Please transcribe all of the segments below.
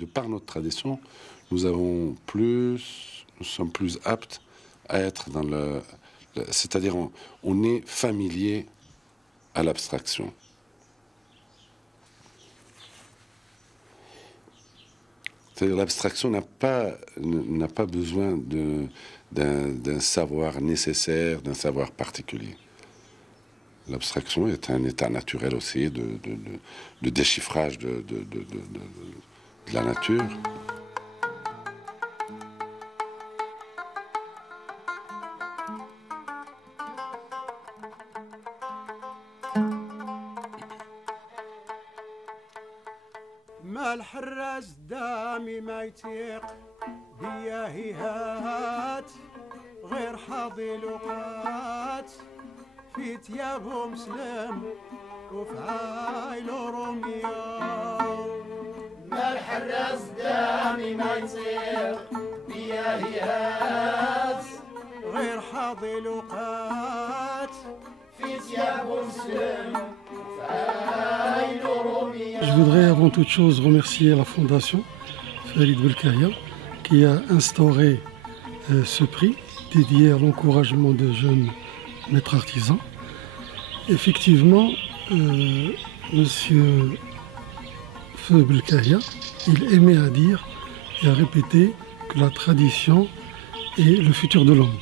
de par notre tradition, nous sommes plus aptes à être dans c'est-à-dire on est familier à l'abstraction. C'est-à-dire l'abstraction n'a pas besoin d'un savoir nécessaire, d'un savoir particulier. L'abstraction est un état naturel aussi de déchiffrage de la nature. ما الحراس دامي ما يتيق بيا هيهات غير حاضي لقات في تيابهم سلام وفي عايلو روميا ما الحراس دامي ما يتيق بيا هيهات غير حاضي لقات في تيابهم سلام وفي عايلو روميا. Je voudrais avant toute chose remercier la Fondation Farid Belkaya qui a instauré ce prix dédié à l'encouragement de jeunes maîtres artisans. Effectivement, Monsieur Feu Belkaya, il aimait à dire et à répéter que la tradition est le futur de l'homme.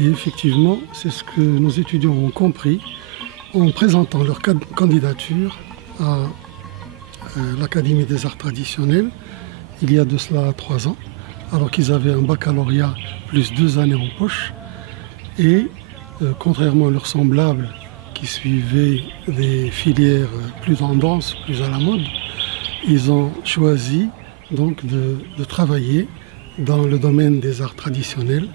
Et effectivement, c'est ce que nos étudiants ont compris en présentant leur candidature à l'Académie des arts traditionnels il y a de cela 3 ans, alors qu'ils avaient un baccalauréat plus 2 années en poche. Et contrairement à leurs semblables qui suivaient des filières plus tendances, plus à la mode, ils ont choisi donc de travailler dans le domaine des arts traditionnels.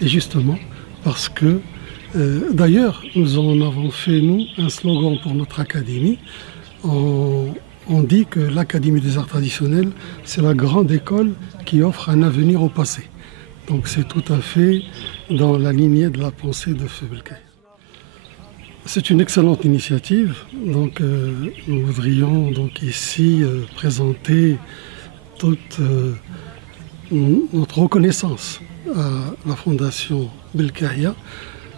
Et justement parce que, d'ailleurs, nous en avons fait, nous, un slogan pour notre académie. On dit que l'Académie des arts traditionnels, c'est la grande école qui offre un avenir au passé. Donc c'est tout à fait dans la lignée de la pensée de Feu Belkaya. C'est une excellente initiative. Donc nous voudrions donc ici présenter toute notre reconnaissance à la Fondation Belkaya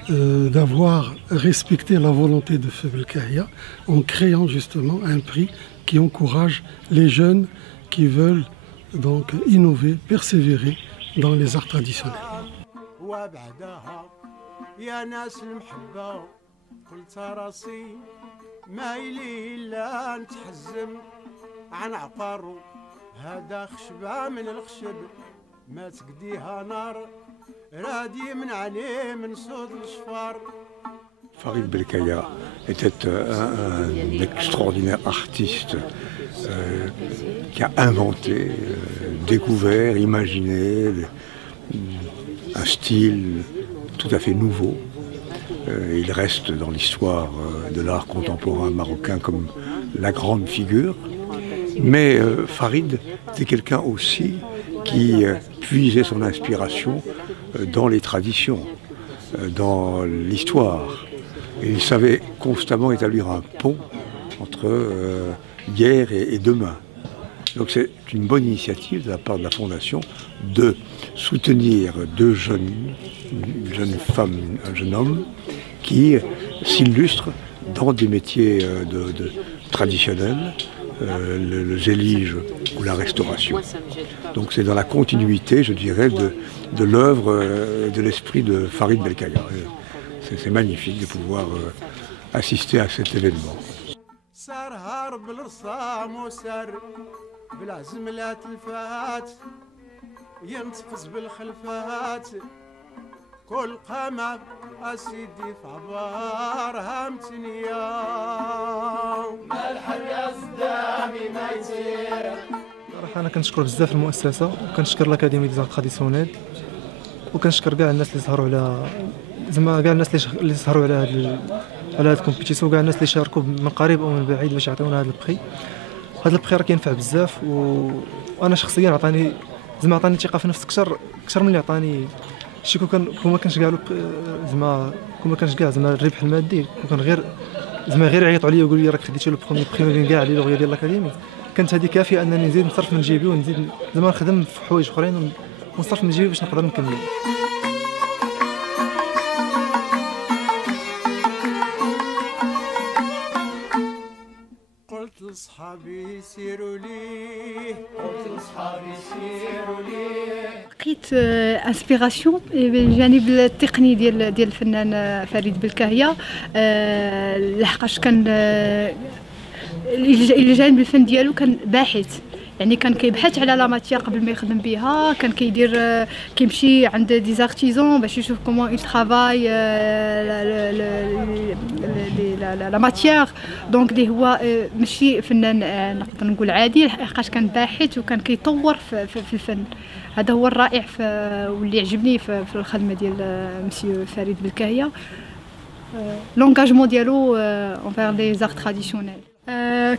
d'avoir respecté la volonté de Feu Belkaya en créant justement un prix qui encourage les jeunes qui veulent donc innover, persévérer dans les arts traditionnels. Farid Belkaya était un extraordinaire artiste qui a inventé, découvert, imaginé un style tout à fait nouveau. Il reste dans l'histoire de l'art contemporain marocain comme la grande figure. Mais Farid était quelqu'un aussi qui puisait son inspiration dans les traditions, dans l'histoire. Et il savait constamment établir un pont entre hier et demain. Donc c'est une bonne initiative de la part de la Fondation de soutenir une jeune femme, un jeune homme, qui s'illustrent dans des métiers traditionnels, le zélige ou la restauration. Donc c'est dans la continuité, je dirais, de l'œuvre, de l'esprit de Farid Belkaya. C'est magnifique de pouvoir assister à cet événement. أنا كنشكر بزاف المؤسسة وكنشكر الأكاديمية ديال تراديسيونيل وكنشكر كاع الناس اللي سهروا على زعما كاع الناس اللي سهروا على هذا الكومبيتيسيون وكاع الناس اللي شاركوا من قريب او من بعيد باش يعطيونا هذا البخي. هذا البخي راه كينفع بزاف وانا شخصيا عطاني ثقه في نفسي اكثر من اللي عطاني شي كون ما كانش كاع زعما الربح المادي كون غير زعما غير يعيطوا عليا ويقولوا لي راك خديتي لو بروميي بري من كاع لي لوغيا ديال الاكاديمي، كانت هذه كافيه انني نزيد نصرف من جيبي ونزيد زعما نخدم في حوايج اخرين ونصرف من جيبي باش نقدر نكمل. قلت لصحابي سيروا ليه، قلت لصحابي سيروا ليه. لقيت انسبيراسيون بالجانب التقني ديال الفنان فريد بلكاهية، لحقاش كان الجانب الفن ديالو كان باحث، يعني كان كيبحث على لا ماتيير قبل ما يخدم بها، كان كيدير كيمشي عند دي زارتيزون باش يشوف كومون يل ترافاي لا ماتيير. دونك اللي هو ماشي فنان نقدر نقول عادي، لحقاش كان باحث وكان كيطور في الفن. هذا هو الرائع واللي عجبني في الخدمه ديال مسيو فريد بلكاهية، لونغاجمون ديالو انفير لي زارت تراديسيونيل.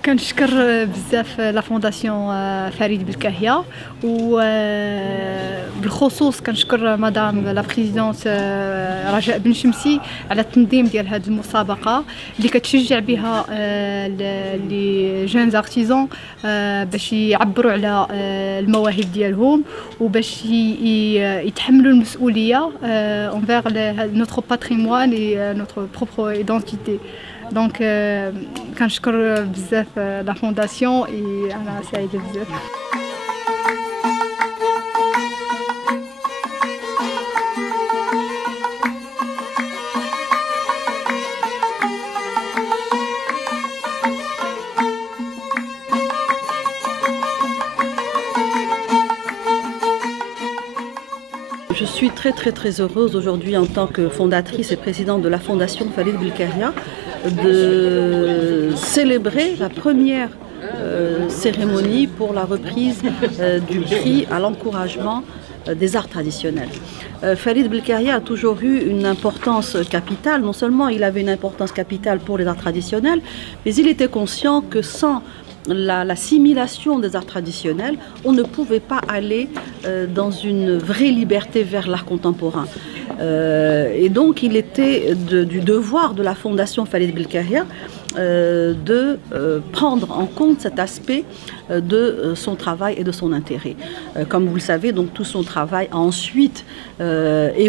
كنشكر بزاف لا فونداسيون فريد بلكاهية، وبالخصوص كنشكر مدام لا بريزيدونت رجاء بن شمسي على التنظيم ديال هذه المسابقة اللي كتشجع بها لي جون ارتيزون باش يعبروا على المواهب ديالهم وباش يتحملوا المسؤولية envers notre patrimoine et notre propre identité. دونك كنشكر بزاف لا فونداسيون اي انا سعيده بزاف. Je suis très heureuse aujourd'hui en tant que fondatrice et présidente de la Fondation Falid Belkahia de célébrer la première cérémonie pour la reprise du prix à l'encouragement des arts traditionnels. Falid Belkahia a toujours eu une importance capitale. Non seulement il avait une importance capitale pour les arts traditionnels, mais il était conscient que sans l'assimilation des arts traditionnels, on ne pouvait pas aller dans une vraie liberté vers l'art contemporain. Et donc il était du devoir de la Fondation Falid Belkahia de prendre en compte cet aspect de son travail et de son intérêt. Comme vous le savez, donc tout son travail a ensuite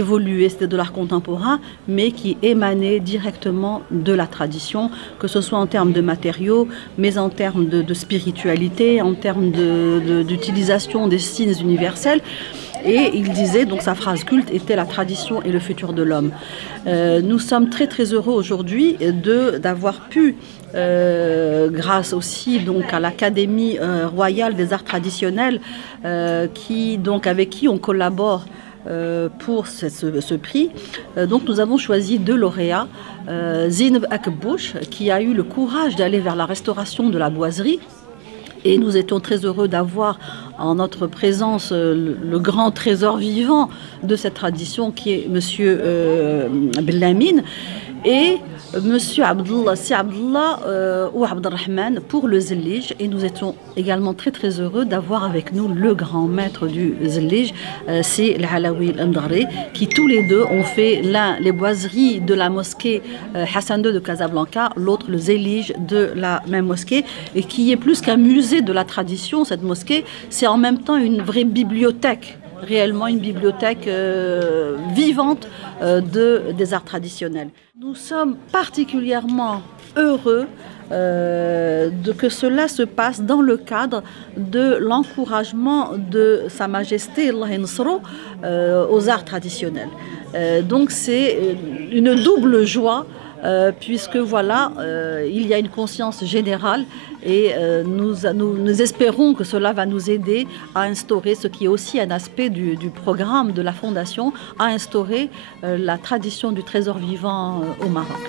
évolué, c'était de l'art contemporain, mais qui émanait directement de la tradition, que ce soit en termes de matériaux, mais en termes de spiritualité, en termes d'utilisation des signes universels. Et il disait, donc sa phrase culte était « La tradition est le futur de l'homme ». Nous sommes très heureux aujourd'hui d'avoir pu, grâce aussi donc à l'Académie royale des arts traditionnels, avec qui on collabore pour ce prix. Donc nous avons choisi deux lauréats, Zineb Akbouch, qui a eu le courage d'aller vers la restauration de la boiserie. Et nous étions très heureux d'avoir en notre présence le grand trésor vivant de cette tradition qui est M. Bellamine et M. Abdullah, Si Abdullah ou Abdelrahman pour le Zellij. Et nous étions également très heureux d'avoir avec nous le grand maître du Zellij, c'est l'Alawi Al-Mdari, qui tous les deux ont fait l'un les boiseries de la mosquée Hassan II de Casablanca, l'autre le Zellij de la même mosquée, et qui est plus qu'un musée de la tradition. Cette mosquée, c'est en même temps une vraie bibliothèque, réellement une bibliothèque vivante des arts traditionnels. Nous sommes particulièrement heureux que cela se passe dans le cadre de l'encouragement de Sa Majesté Allah Yansro aux arts traditionnels. Donc c'est une double joie puisque voilà, il y a une conscience générale et nous espérons que cela va nous aider à instaurer, ce qui est aussi un aspect du programme de la Fondation, à instaurer la tradition du trésor vivant au Maroc.